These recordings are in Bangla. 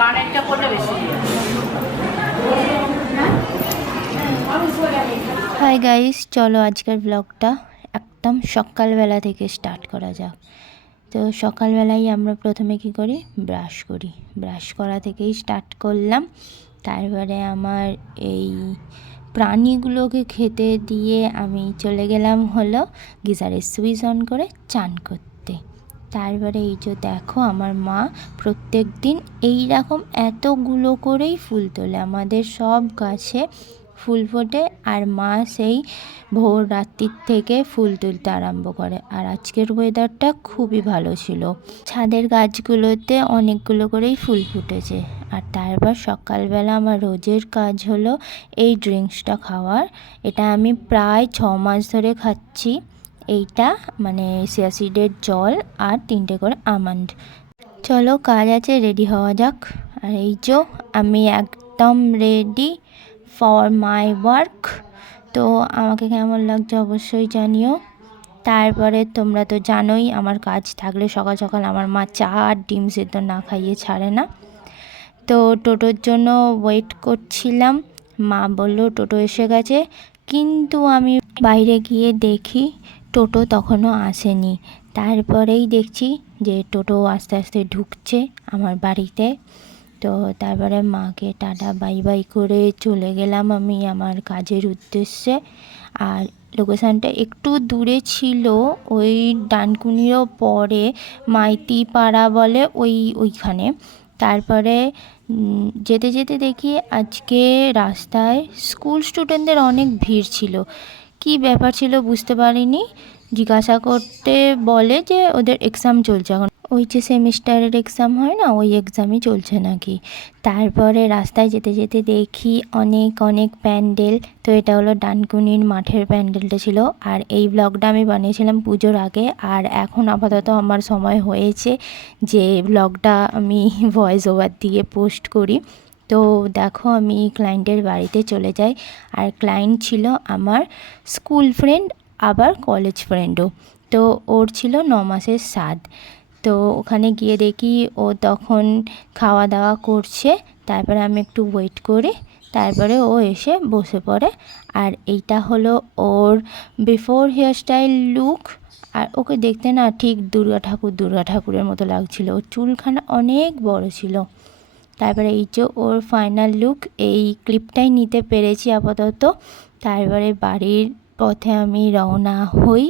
গানেরটা করলে বেশি। হাই গাইস, চলো আজকের ব্লগটা একদম সকালবেলা থেকে স্টার্ট করা যাক। তো সকালবেলায় আমরা প্রথমে কি করি, ব্রাশ করা থেকেই স্টার্ট করলাম। তারপরে আমার এই প্রাণীগুলোকে খেতে দিয়ে আমি চলে গেলাম হলো গিজারের সুইচ অন করে চান করতে। তারপরে এই যে দেখো, আমার মা প্রত্যেক দিন এইরকম এতগুলো করেই ফুল তোলে। আমাদের সব গাছে ফুল ফোটে আর মা সেই ভোর রাত্রির থেকে ফুল তুলতে আরম্ভ করে। আর আজকের ওয়েদারটা খুবই ভালো ছিল, ছাদের গাছগুলোতে অনেকগুলো করেই ফুল ফুটেছে। আর তারপর সকালবেলা আমার রোজের কাজ হলো এই ড্রিঙ্কসটা খাওয়ার। এটা আমি প্রায় 6 মাস ধরে খাচ্ছি। এইটা মানে চিয়া সিডের জল আর 3টে করে আমন্ড। চলো কাজ আছে, রেডি হওয়া যাক। আর এই যে আমি একদম রেডি ফর মাই ওয়ার্ক। তো আমাকে কেমন লাগছে অবশ্যই জানিও। তারপরে তোমরা তো জানোই আমার কাজ থাকলে সকাল সকাল আমার মা চা আর ডিম সেদ্ধ না খাইয়ে ছাড়ে না। তো টোটোর জন্য ওয়েট করছিলাম, মা বলল টোটো এসে গেছে, কিন্তু আমি বাইরে গিয়ে দেখি টোটো তখনও আসেনি। তারপরেই দেখছি যে টোটো আস্তে আস্তে ঢুকছে আমার বাড়িতে। তো তারপরে মাকে টাটা বাই বাই করে চলে গেলাম আমি আমার কাজের উদ্দেশ্যে। আর লোকেশানটা একটু দূরে ছিল, ওই ডানকুনিরও পরে মাইতি পাড়া বলে ওইখানে। তারপরে যেতে যেতে দেখি আজকে রাস্তায় স্কুল স্টুডেন্টদের অনেক ভিড় ছিল। কি ব্যাপার ছিল বুঝতে পারিনি। জিজ্ঞাসা করতে বলে যে ওদের এক্সাম চলছে এখন, ওই যে সেমিস্টারের এক্সাম হয় না, ওই এক্সামই চলছে নাকি। তারপরে রাস্তায় যেতে যেতে দেখি অনেক অনেক প্যান্ডেল। তো এটা হলো ডানকুনির মাঠের প্যান্ডেলটা ছিল। আর এই ব্লগটা আমি বানিয়েছিলাম পুজোর আগে, আর এখন আপাতত আমার সময় হয়েছে যে ব্লগটা আমি ভয়েস ওভার দিয়ে পোস্ট করি। তো দেখো আমি ক্লায়েন্টের বাড়িতে চলে যাই। আর ক্লায়েন্ট ছিল আমার স্কুল ফ্রেন্ড, আবার কলেজ ফ্রেন্ডও। তো ওর ছিল 9 মাসের সাধ। তো ওখানে গিয়ে দেখি ও তখন খাওয়া দাওয়া করছে। তারপরে আমি একটু ওয়েট করি, তারপরে ও এসে বসে পড়ে। আর এইটা হলো ওর বিফোর হেয়ারস্টাইল লুক। আর ওকে দেখতে না ঠিক দুর্গা ঠাকুরের মতো লাগছিল। ওর চুলখানা অনেক বড় ছিল। তারপরে এই যে ওর ফাইনাল লুক, এই ক্লিপটাই নিতে পেরেছি আপাতত। তারপরে বাড়ির পথে আমি রওনা হই।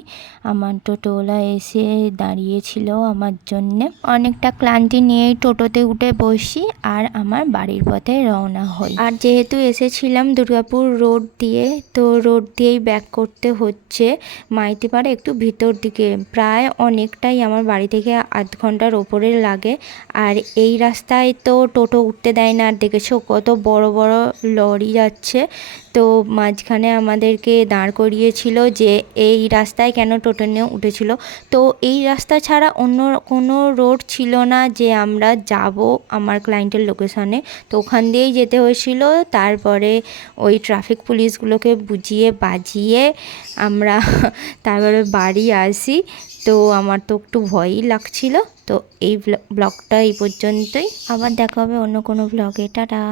আমার টোটোওয়ালা এসে দাঁড়িয়েছিল আমার জন্যে। অনেকটা ক্লান্তি নিয়েই টোটোতে উঠে বসি আর আমার বাড়ির পথে রওনা হই। আর যেহেতু এসেছিলাম দুর্গাপুর রোড দিয়ে, তো রোড দিয়েই ব্যাক করতে হচ্ছে। মাইতিপাড়া একটু ভিতর দিকে, প্রায় অনেকটাই আমার বাড়ি থেকে আধ ঘন্টার ওপরে লাগে। আর এই রাস্তায় তো টোটো উঠতে দেয় না। আর দেখেছো কত বড় বড় লরি যাচ্ছে। তো মাঝখানে আমাদেরকে দাঁড় করিয়েছিল যে এই রাস্তায় কেন টোটো নিয়ে উঠেছিল। তো এই রাস্তা ছাড়া অন্য কোনো রোড ছিল না যে আমরা যাব আমার ক্লায়েন্টের লোকেশনে। তো ওখান দিয়েই যেতে হয়েছিল। তারপরে ওই ট্রাফিক পুলিশগুলোকে বুঝিয়ে বাজিয়ে আমরা তারপরে বাড়ি আসি। তো আমার তো একটু ভয়ই লাগছিল। তো এই ব্লগটা এই পর্যন্তই, আবার দেখা হবে অন্য কোনো ব্লগে। টাটা।